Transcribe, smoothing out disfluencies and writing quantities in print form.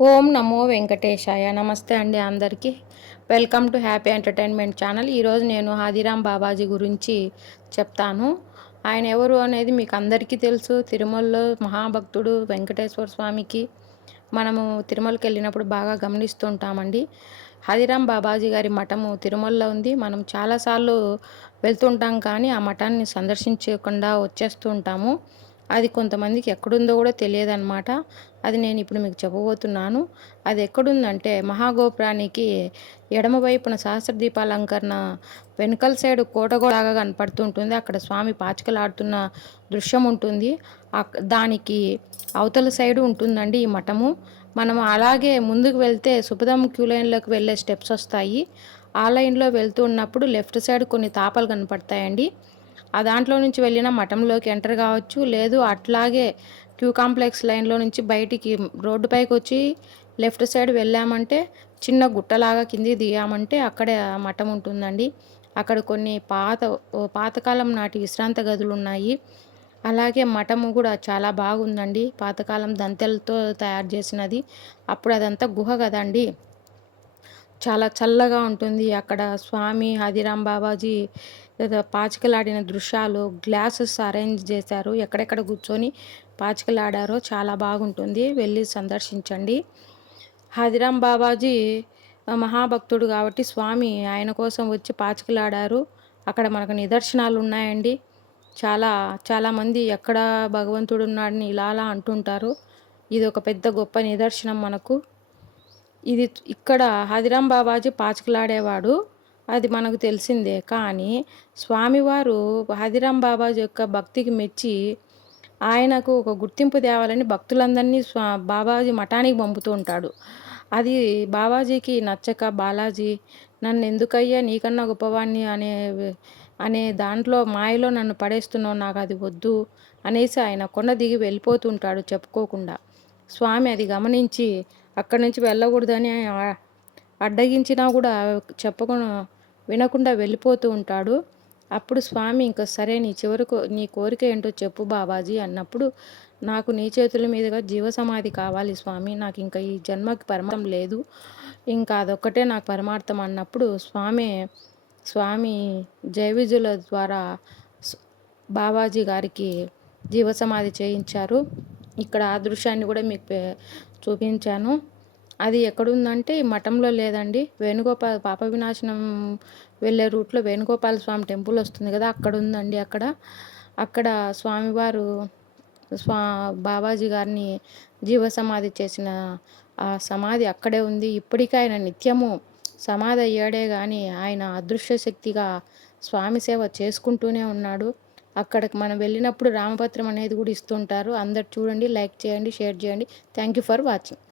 ఓం నమో వెంకటేశాయ. నమస్తే అండి అందరికీ. Welcome to happy entertainment channel. ఈరోజు నేను హాథీరామ్ బాబాజీ గురించి చెప్తాను. ఆయన ఎవరు అనేది మీకు అందరికీ తెలుసు. తిరుమలలో మహాభక్తుడు వెంకటేశ్వర స్వామికి మనము తిరుమలకి వెళ్ళినప్పుడు బాగా గమనిస్తూ ఉంటామండి. హాథీరామ్ బాబాజీ గారి మఠము తిరుమలలో ఉంది. మనం చాలాసార్లు వెళ్తుంటాం కానీ ఆ మఠాన్ని సందర్శించకుండా వచ్చేస్తూ ఉంటాము. అది కొంతమందికి ఎక్కడుందో కూడా తెలియదన్నమాట. అది నేను ఇప్పుడు మీకు చెప్పబోతున్నాను. అది ఎక్కడుందంటే మహాగోపురానికి ఎడమ వైపున సహస్రదీపాలంకరణ వెనకల సైడ్ కోటగోడలాగా కనపడుతుంటుంది. అక్కడ స్వామి పాచికలాడుతున్న దృశ్యం ఉంటుంది. దానికి అవతల సైడు ఉంటుందండి ఈ మఠము. మనం అలాగే ముందుకు వెళ్తే సుపదం క్యూ లైన్లోకి వెళ్ళే స్టెప్స్ వస్తాయి. ఆ లైన్లో వెళ్తూ ఉన్నప్పుడు లెఫ్ట్ సైడ్ కొన్ని తాపలు కనపడతాయండి. ఆ దాంట్లో నుంచి వెళ్ళిన మఠంలోకి ఎంటర్ కావచ్చు. లేదు అట్లాగే క్యూ కాంప్లెక్స్ లైన్లో నుంచి బయటికి రోడ్డు పైకి వచ్చి లెఫ్ట్ సైడ్ వెళ్ళామంటే చిన్న గుట్టలాగా కిందికి దిగామంటే అక్కడే మఠం ఉంటుందండి. అక్కడ కొన్ని పాతకాలం నాటి విశ్రాంత గదులు ఉన్నాయి. అలాగే మఠము కూడా చాలా బాగుందండి. పాతకాలం దంతెలతో తయారు చేసినది. అప్పుడు అదంతా గుహ కదండి, చాలా చల్లగా ఉంటుంది. అక్కడ స్వామి హాథీరామ్ బాబాజీ ఏదో పాచికలాడిన దృశ్యాలు గ్లాసెస్ అరేంజ్ చేశారు. ఎక్కడెక్కడ కూర్చొని పాచికలాడారో చాలా బాగుంటుంది. వెళ్ళి సందర్శించండి. హాథీరామ్ బాబాజీ మహాభక్తుడు కాబట్టి స్వామి ఆయన కోసం వచ్చి పాచికలాడారు. అక్కడ మనకు నిదర్శనాలు ఉన్నాయండి. చాలామంది ఎక్కడ భగవంతుడు ఉన్నాడని ఇలా అలా అంటుంటారు. ఇది ఒక పెద్ద గొప్ప నిదర్శనం మనకు. ఇది ఇక్కడ హాథీరామ్ బాబాజీ పాచికలాడేవాడు, అది మనకు తెలిసిందే. కానీ స్వామివారు హాథీరామ్ బాబాజీ యొక్క భక్తికి మెచ్చి ఆయనకు ఒక గుర్తింపు తేవాలని భక్తులందరినీ బాబాజీ మఠానికి పంపుతూ ఉంటాడు. అది బాబాజీకి నచ్చక బాలాజీ నన్ను ఎందుకయ్యా నీకన్నా గొప్పవాణ్ణి అనే దాంట్లో మాయలో నన్ను పడేస్తున్నావు, నాకు అది వద్దు అనేసి ఆయన కొండ దిగి వెళ్ళిపోతుంటాడు చెప్పుకోకుండా. స్వామి అది గమనించి అక్కడి నుంచి వెళ్ళకూడదని అడ్డగించినా కూడా చెప్పకుండా వినకుండా వెళ్ళిపోతూ ఉంటాడు. అప్పుడు స్వామి ఇంకా సరే నీ కోరిక ఏంటో చెప్పు బాబాజీ అన్నప్పుడు, నాకు నీ చేతుల మీదుగా జీవసమాధి కావాలి స్వామి, నాకు ఇంకా ఈ జన్మకి పరమార్థం లేదు, ఇంకా అదొక్కటే నాకు పరమార్థం అన్నప్పుడు స్వామి జయవిజుల ద్వారా బాబాజీ గారికి జీవసమాధి చేయించారు. ఇక్కడ ఆ దృశ్యాన్ని కూడా మీకు చూపించాను. అది ఎక్కడుందంటే ఈ మఠంలో లేదండి. పాప వినాశనం వెళ్ళే రూట్లో వేణుగోపాల స్వామి టెంపుల్ వస్తుంది కదా, అక్కడ ఉందండి. అక్కడ స్వామివారు బాబాజీ గారిని జీవసమాధి చేసిన ఆ సమాధి అక్కడే ఉంది. ఇప్పటికీ ఆయన నిత్యము సమాధి అయ్యాడే కానీ ఆయన అదృశ్య శక్తిగా స్వామి సేవ చేసుకుంటూనే ఉన్నాడు. అక్కడికి మనం వెళ్ళినప్పుడు రామపత్రం అనేది కూడా ఇస్తుంటారు. అందరు చూడండి, లైక్ చేయండి, షేర్ చేయండి. Thank you for watching.